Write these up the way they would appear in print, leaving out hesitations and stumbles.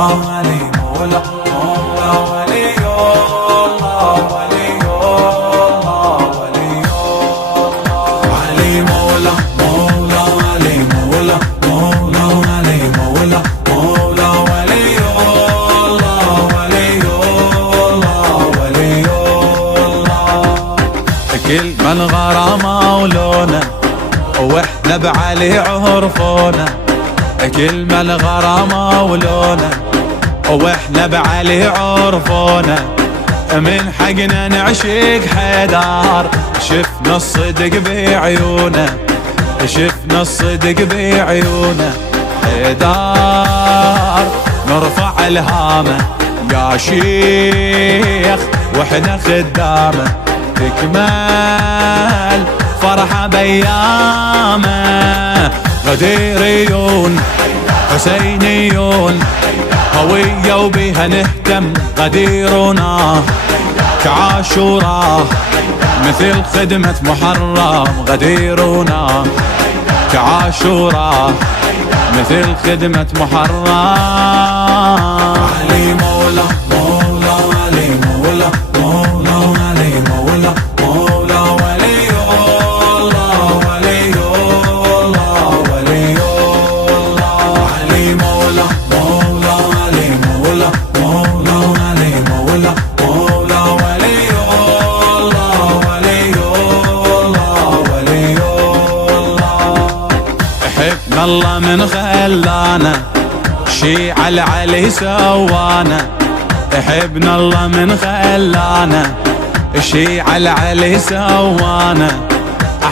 علي مولا مولا ولي الله ولي الله ولي الله علي مولا مولا علي مولا مولا علي مولا مولا ولي الله ولي الله ولي الله كل من غرامه ولونه واحنا بعلي عرفونا كل من غرامه ولونه واحنا بعلي عرفونا من حقنا نعشق حيدر شفنا الصدق بعيونه شفنا الصدق بعيونه حيدر نرفع الهامه يا شيخ واحنا خدامه تكمل فرحة بيامه غديريون حسينيون هوية وبيها نهتم غديرنا كعاشورا مثل خدمة محرم غديرنا كعاشورا مثل خدمة محرم علي مولا مولا علي مولا مولا علي مولا مولا ولي الله ولي الله ولي الله علي مولا مولا علي مولا مولا علي مولا مولا ولي الله ولي الله ولي الله حبنا الله من خلانا شي على علي سوانا حبنا الله من خلانا شي على علي سوانا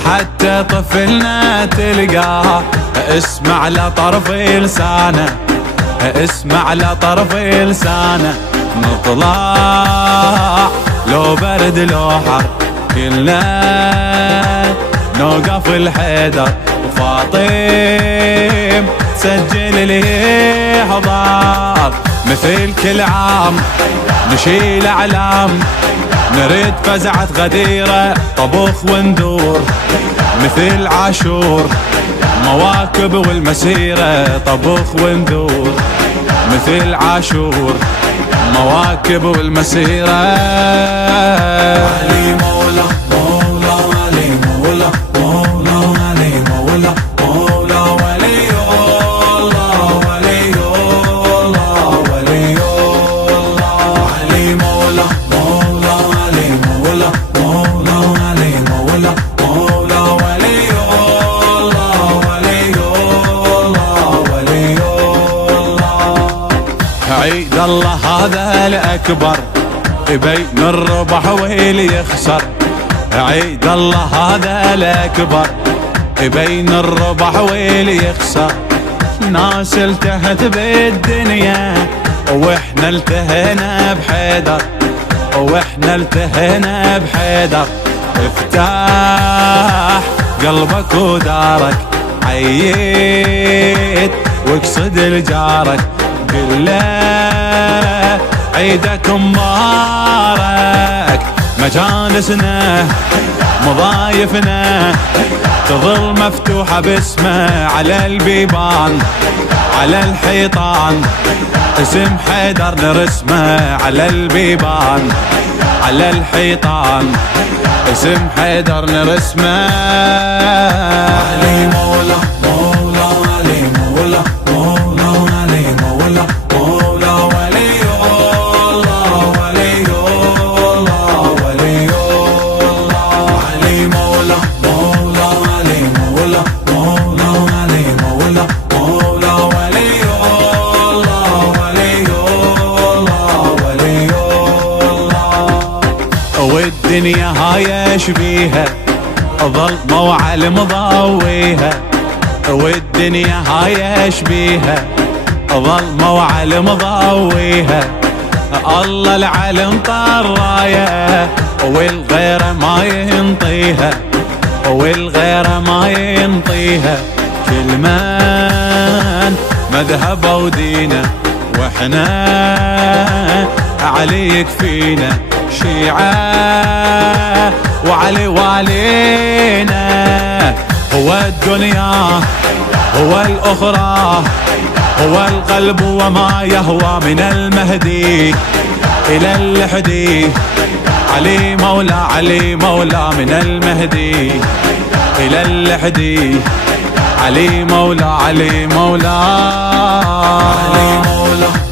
حتى طفلنا تلقاه اسمع لطرف لسانه اسمع لطرف لسانه نطلع لو برد لو حر كلنا نوقف الحيدر وفاطم سجل لي حضار مثل كل عام نشيل اعلام نريد فزعة غديرة طبخ وندور مثل عاشور مواكب والمسيرة طبخ وندور مثل عاشور مواكب والمسيرة علي مولا مولا علي مولا مولا علي مولا مولا ولي الله ولي الله ولي الله علي مولا مولا علي مولا مولا علي مولا مولا ولي الله ولي الله ولي الله عيد الله هذا الأكبر بين الربح واللي يخسر عيد الله هذا الأكبر بين الربح واللي يخسر ناس التهت بالدنيا واحنا التهينا بحيدر واحنا التهينا بحيدر افتح قلبك ودارك عيد واقصد لجارك قل له عيدك مبارك مجالسنا مضايفنا تظل مفتوحة باسمه على البيبان على الحيطان اسم حيدر نرسمه على البيبان على الحيطان اسم حيدر نرسمه علي مولا مولا علي مولا مولا علي مولا مولا ولي الله ولي الله ولي الله علي مولا مولا علي مولا مولا علي مولا مولا ولي الله ولي الله ولي الله والدنيا هاي شبيها ظلمة وعلم ضويها والدنيا هاي شبيها ظلمة وعلم ضويها الله العلم طرايا والغير ما ينطيها والغير ما ينطيها كل من مذهب ودينه واحنا علي يكفينا شيعة وعلي والينا هو الدنيا هو الأخرى هو القلب وما يهوى من المهدي إلى اللحدي. علي مولى علي مولى من المهدي إلى اللحدي. علي مولى علي مولى علي مولى